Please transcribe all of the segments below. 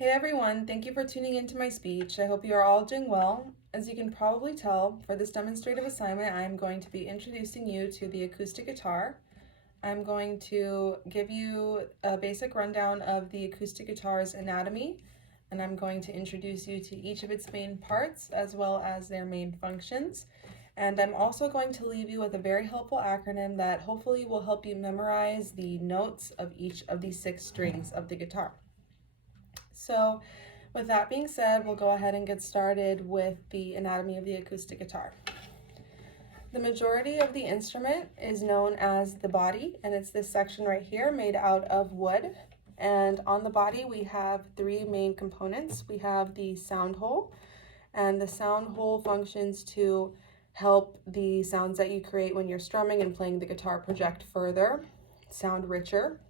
Hey everyone, thank you for tuning into my speech. I hope you are all doing well. As you can probably tell, for this demonstrative assignment, I am going to be introducing you to the acoustic guitar. I'm going to give you a basic rundown of the acoustic guitar's anatomy, and I'm going to introduce you to each of its main parts as well as their main functions. And I'm also going to leave you with a very helpful acronym that hopefully will help you memorize the notes of each of the 6 strings of the guitar. So with that being said, we'll go ahead and get started with the anatomy of the acoustic guitar. The majority of the instrument is known as the body, and it's this section right here made out of wood. And on the body we have 3 main components. We have the sound hole, and the sound hole functions to help the sounds that you create when you're strumming and playing the guitar project further, sound richer.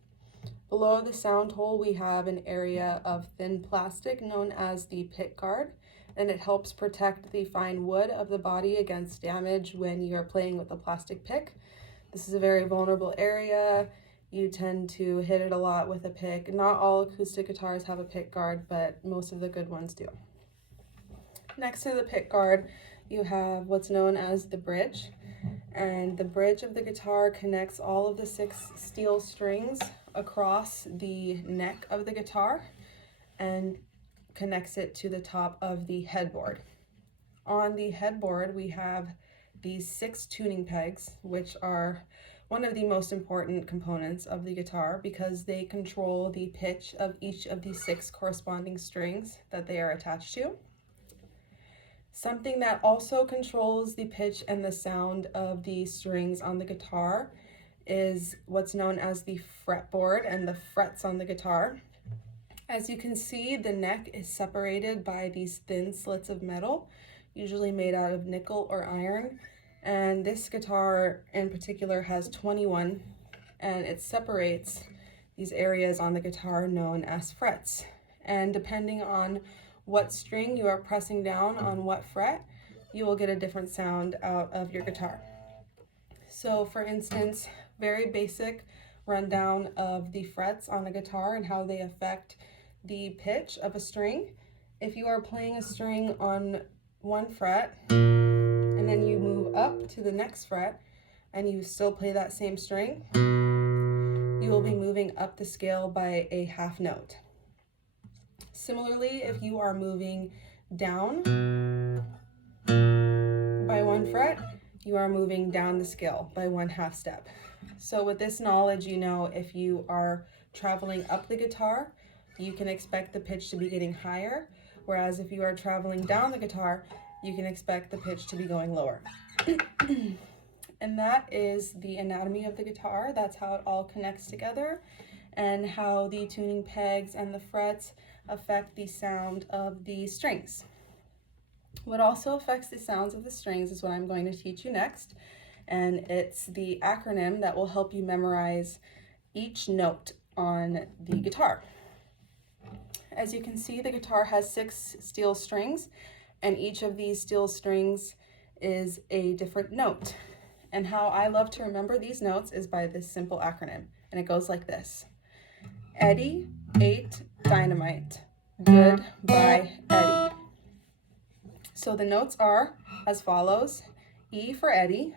Below the sound hole, we have an area of thin plastic known as the pick guard, and it helps protect the fine wood of the body against damage when you're playing with a plastic pick. This is a very vulnerable area. You tend to hit it a lot with a pick. Not all acoustic guitars have a pick guard, but most of the good ones do. Next to the pick guard, you have what's known as the bridge, and the bridge of the guitar connects all of the 6 steel strings across the neck of the guitar and connects it to the top of the headboard. On the headboard, we have these 6 tuning pegs, which are one of the most important components of the guitar because they control the pitch of each of the 6 corresponding strings that they are attached to. Something that also controls the pitch and the sound of the strings on the guitar is what's known as the fretboard and the frets on the guitar. As you can see, the neck is separated by these thin slits of metal, usually made out of nickel or iron. And this guitar in particular has 21, and it separates these areas on the guitar known as frets. And depending on what string you are pressing down on what fret, you will get a different sound out of your guitar. So for instance, very basic rundown of the frets on the guitar and how they affect the pitch of a string. If you are playing a string on one fret and then you move up to the next fret and you still play that same string, you will be moving up the scale by a half note. Similarly, if you are moving down by one fret, you are moving down the scale by 1/2 step. So with this knowledge, you know if you are traveling up the guitar, you can expect the pitch to be getting higher, whereas if you are traveling down the guitar, you can expect the pitch to be going lower. And that is the anatomy of the guitar. That's how it all connects together and how the tuning pegs and the frets affect the sound of the strings. What also affects the sounds of the strings is what I'm going to teach you next, and it's the acronym that will help you memorize each note on the guitar. As you can see, the guitar has 6 steel strings, and each of these steel strings is a different note. And how I love to remember these notes is by this simple acronym, and it goes like this: Eddie ate dynamite. Goodbye, Eddie. So the notes are as follows: E for Eddie,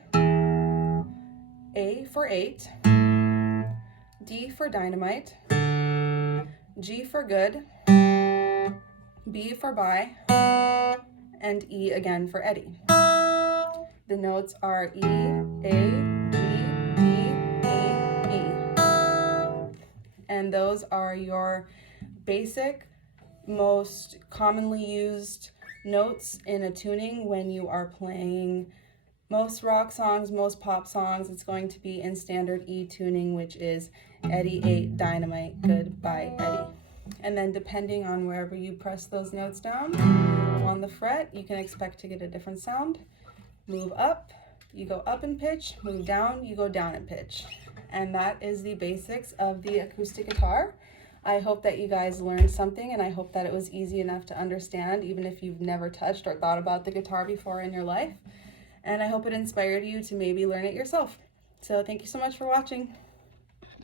A for 8, D for dynamite, G for good, B for bye, and E again for Eddie. The notes are E, A, D, D, E, E. And those are your basic, most commonly used notes in a tuning when you are playing most rock songs, most pop songs. It's going to be in standard E tuning, which is Eddie ate dynamite, goodbye Eddie. And then depending on wherever you press those notes down on the fret, you can expect to get a different sound. Move up, you go up in pitch. Move down, you go down in pitch. And that is the basics of the acoustic guitar. I hope that you guys learned something, and I hope that it was easy enough to understand, even if you've never touched or thought about the guitar before in your life. And I hope it inspired you to maybe learn it yourself. So thank you so much for watching.